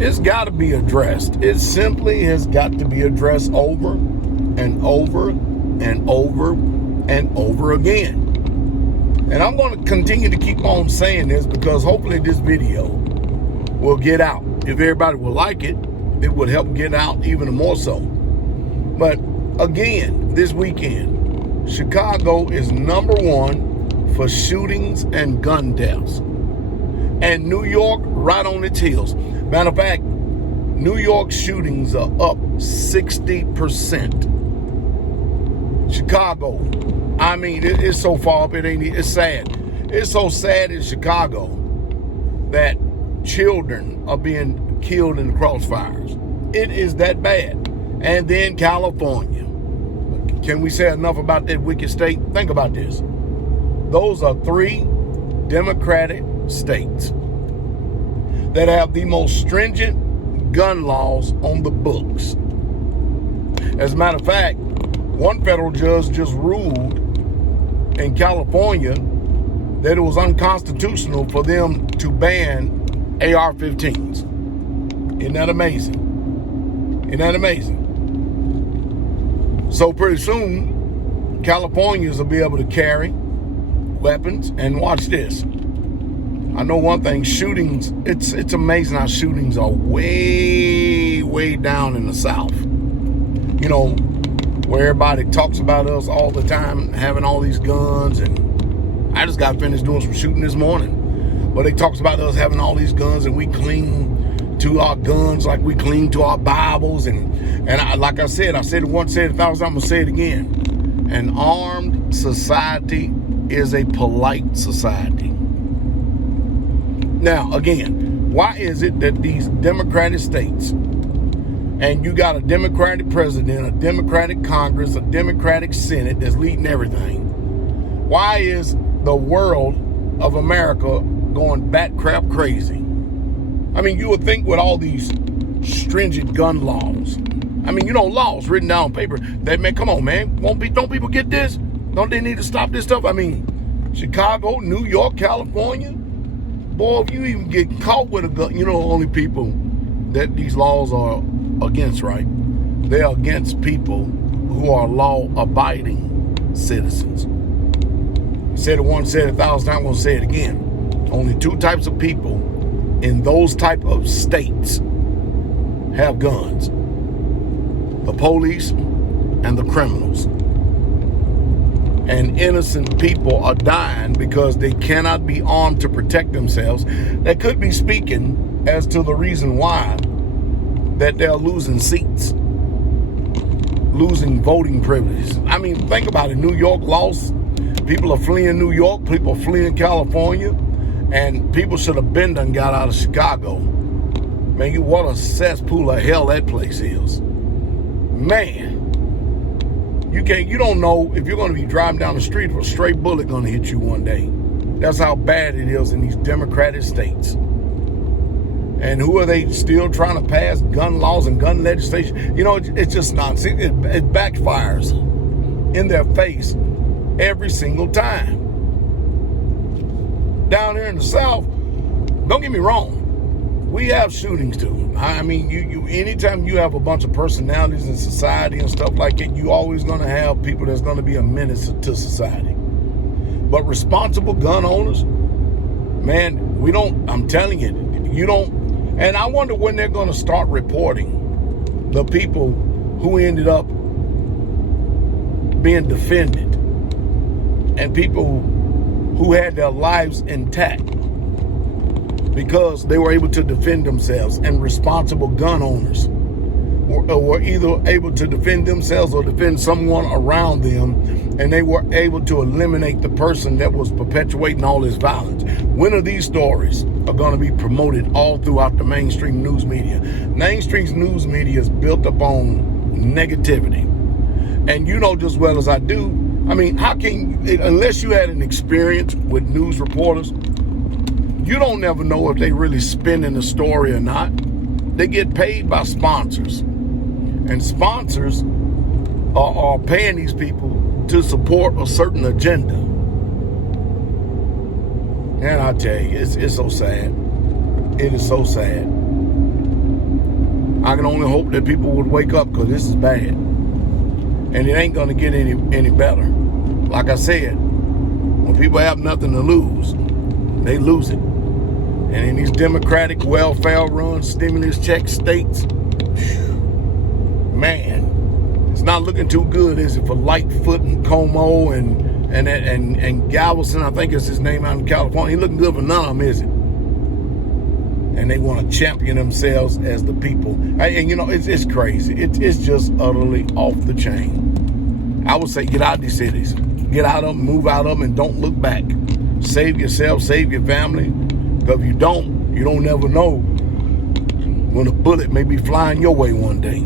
it's got to be addressed. It simply has got to be addressed over and over and over and over again. And I'm going to continue to keep on saying this because hopefully this video will get out. If everybody will like it, it would help get out even more so. But again, this weekend, Chicago is number one for shootings and gun deaths. And New York right on its heels. Matter of fact, New York shootings are up 60%. Chicago, I mean, it's so far up, it's sad. It's so sad in Chicago that children are being killed in the crossfires. It is that bad. And then California. Can we say enough about that wicked state? Think about this. Those are 3 Democratic states that have the most stringent gun laws on the books. As a matter of fact, one federal judge just ruled in California that it was unconstitutional for them to ban AR-15s. Isn't that amazing? Isn't that amazing? So pretty soon, Californians will be able to carry weapons. And watch this. I know one thing, shootings, it's amazing how shootings are way, way down in the South. You know, where everybody talks about us all the time, having all these guns. And I just got finished doing some shooting this morning. But they talks about us having all these guns and we cling to our guns like we cling to our Bibles. And like I said it once, said it 1,000 times, I'm going to say it again. An armed society is a polite society. Now, again, why is it that these Democratic states, and you got a Democratic president, a Democratic Congress, a Democratic Senate that's leading everything, why is the world of America going bat crap crazy? I mean, you would think with all these stringent gun laws, I mean, laws written down on paper, that, man, come on, man, don't people get this? Don't they need to stop this stuff? I mean, Chicago, New York, California, boy, if you even get caught with a gun, the only people that these laws are against, right? They're against people who are law-abiding citizens. Said it once, said it 1,000 times, I'm going to say it again. Only 2 types of people in those type of states have guns. The police and the criminals. And innocent people are dying because they cannot be armed to protect themselves. That could be speaking as to the reason why that they're losing seats, losing voting privileges. I mean, think about it. New York lost. People are fleeing New York. People are fleeing California. And people should have been done got out of Chicago. Man, what a cesspool of hell that place is. Man. You don't know if you're going to be driving down the street if a stray bullet going to hit you one day. That's how bad it is in these Democratic states. And who are they still trying to pass gun laws and gun legislation? It's just nonsense. It backfires in their face every single time. Down here in the South, don't get me wrong, we have shootings too. I mean, you anytime you have a bunch of personalities in society and stuff like that, you always going to have people that's going to be a menace to society. But responsible gun owners, man, I'm telling you, you don't. And I wonder when they're going to start reporting the people who ended up being defended and people who had their lives intact because they were able to defend themselves. And responsible gun owners were either able to defend themselves or defend someone around them, and they were able to eliminate the person that was perpetuating all this violence. When are these stories are going to be promoted all throughout the mainstream news media? Mainstream news media is built upon negativity. And you know just well as I do, I mean, how can, unless you had an experience with news reporters, you don't never know if they really spinning the story or not. They get paid by sponsors. And sponsors are paying these people to support a certain agenda. And I tell you, it's so sad. It is so sad. I can only hope that people would wake up, because this is bad. And it ain't going to get any better. Like I said, when people have nothing to lose, they lose it. And in these Democratic welfare-run stimulus check states, man, it's not looking too good, is it, for Lightfoot and Como and Galveston, I think is his name, out in California. Ain't looking good for none of them, is it? And they want to champion themselves as the people. And you know, it's crazy. It's just utterly off the chain. I would say get out of these cities. Get out of them, move out of them, and don't look back. Save yourself, save your family. Because if you don't never know when a bullet may be flying your way one day.